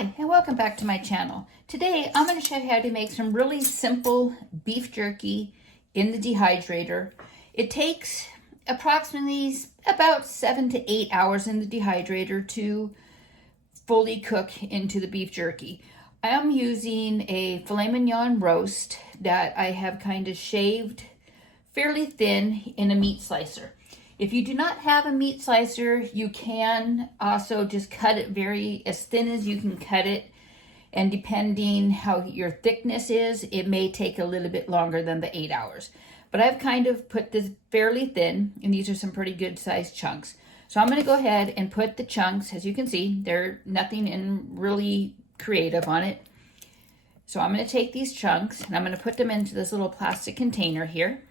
Hi, and welcome back to my channel. Today, I'm going to show you how to make some really simple beef jerky in the dehydrator. It takes approximately about 7 to 8 hours in the dehydrator to fully cook into the beef jerky. I am using a filet mignon roast that I have kind of shaved fairly thin in a meat slicer. If you do not have a meat slicer, you can also just cut it as thin as you can cut it. And depending how your thickness is, it may take a little bit longer than the 8 hours. But I've kind of put this fairly thin, and these are some pretty good sized chunks. So I'm going to go ahead and put the chunks. As you can see, there's nothing really creative on it. So I'm going to take these chunks and I'm going to put them into this little plastic container here.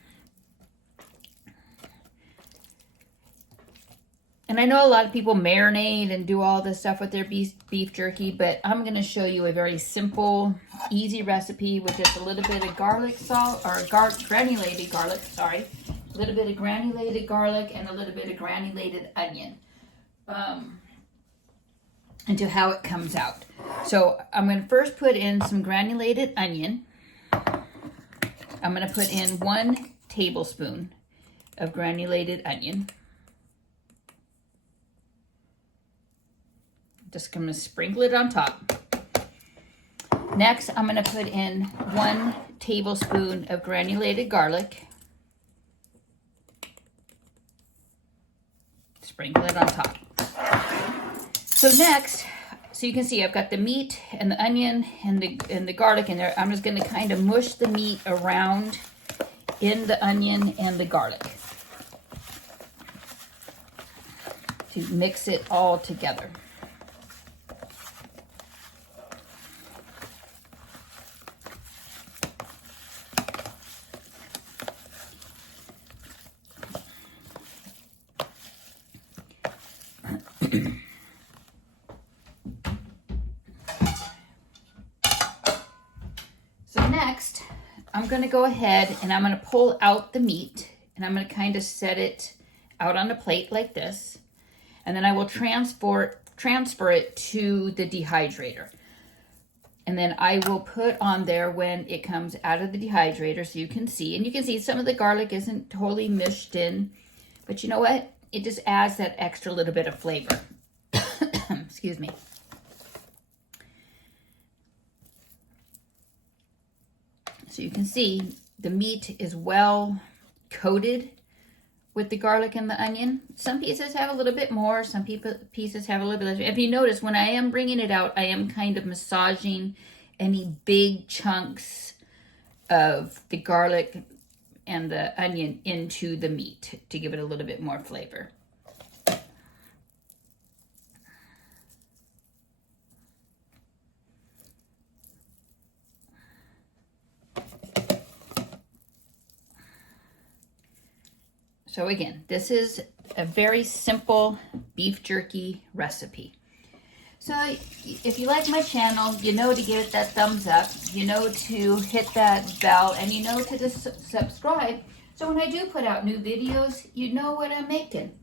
And I know a lot of people marinate and do all this stuff with their beef jerky, but I'm going to show you a very simple, easy recipe with just a little bit of garlic salt, or granulated garlic, sorry. A little bit of granulated garlic and a little bit of granulated onion. Into how it comes out. So I'm going to first put in some granulated onion. I'm going to put in 1 tablespoon of granulated onion. Just going to sprinkle it on top. Next, I'm going to put in 1 tablespoon of granulated garlic. Sprinkle it on top. So next, so you can see I've got the meat and the onion and the garlic in there. I'm just going to kind of mush the meat around in the onion and the garlic to mix it all together. So next, I'm going to go ahead and I'm going to pull out the meat and I'm going to kind of set it out on a plate like this. And then I will transfer it to the dehydrator. And then I will put on there when it comes out of the dehydrator so you can see. And you can see some of the garlic isn't totally mushed in. But you know what? It just adds that extra little bit of flavor. Excuse me. So you can see the meat is well coated with the garlic and the onion. Some pieces have a little bit more, some pieces have a little bit less. If you notice, when I am bringing it out, I am kind of massaging any big chunks of the garlic and the onion into the meat to give it a little bit more flavor. So again, this is a very simple beef jerky recipe. So if you like my channel, you know to give it that thumbs up, you know to hit that bell, and you know to just subscribe. So when I do put out new videos, you know what I'm making.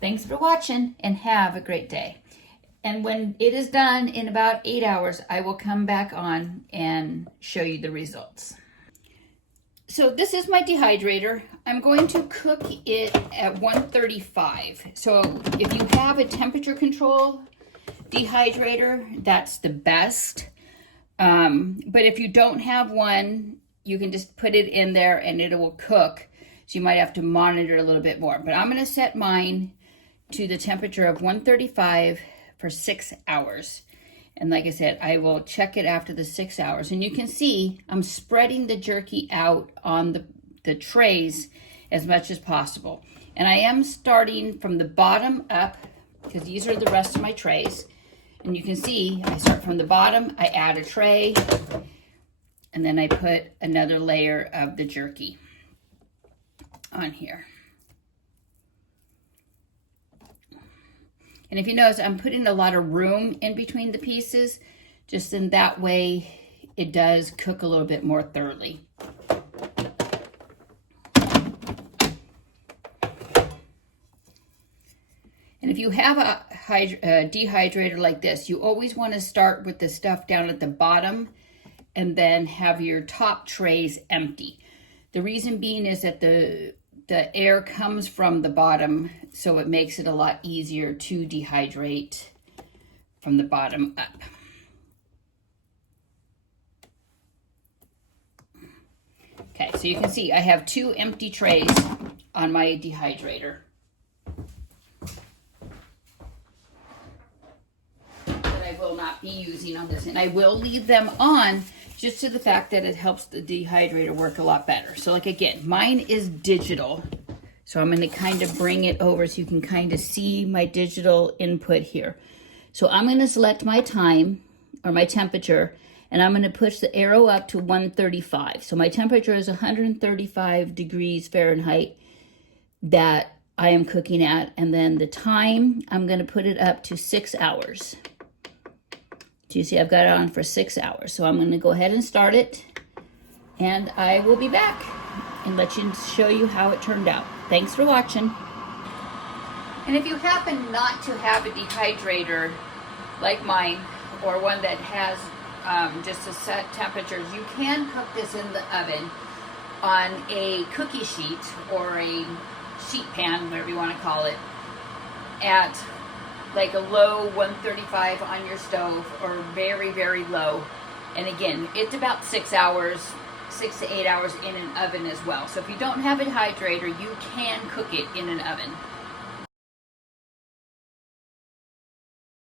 Thanks for watching and have a great day. And when it is done in about 8 hours, I will come back on and show you the results. So this is my dehydrator. I'm going to cook it at 135. So if you have a temperature control dehydrator, that's the best. But if you don't have one, you can just put it in there and it will cook. So you might have to monitor a little bit more. But I'm going to set mine to the temperature of 135 for 6 hours. And like I said, I will check it after the 6 hours. And you can see I'm spreading the jerky out on the trays as much as possible. And I am starting from the bottom up, because these are the rest of my trays. And you can see I start from the bottom, I add a tray, and then I put another layer of the jerky on here. And if you notice, I'm putting a lot of room in between the pieces, just in that way it does cook a little bit more thoroughly. And if you have a dehydrator like this, you always want to start with the stuff down at the bottom and then have your top trays empty. The reason being is that the air comes from the bottom, so it makes it a lot easier to dehydrate from the bottom up. Okay, so you can see I have 2 empty trays on my dehydrator that I will not be using on this, and I will leave them on just to the fact that it helps the dehydrator work a lot better. So like again, mine is digital, so I'm going to kind of bring it over so you can kind of see my digital input here. So I'm going to select my time or my temperature, and I'm going to push the arrow up to 135. So my temperature is 135 degrees Fahrenheit that I am cooking at, and then the time, I'm going to put it up to 6 hours. So you see I've got it on for 6 hours. So I'm going to go ahead and start it, and I will be back and show you how it turned out. Thanks for watching. And if you happen not to have a dehydrator like mine, or one that has just a set temperature, you can cook this in the oven on a cookie sheet or a sheet pan, whatever you want to call it, at like a low 135 on your stove, or very, very low. And again, it's about 6 hours, 6 to 8 hours in an oven as well. So if you don't have a dehydrator, you can cook it in an oven.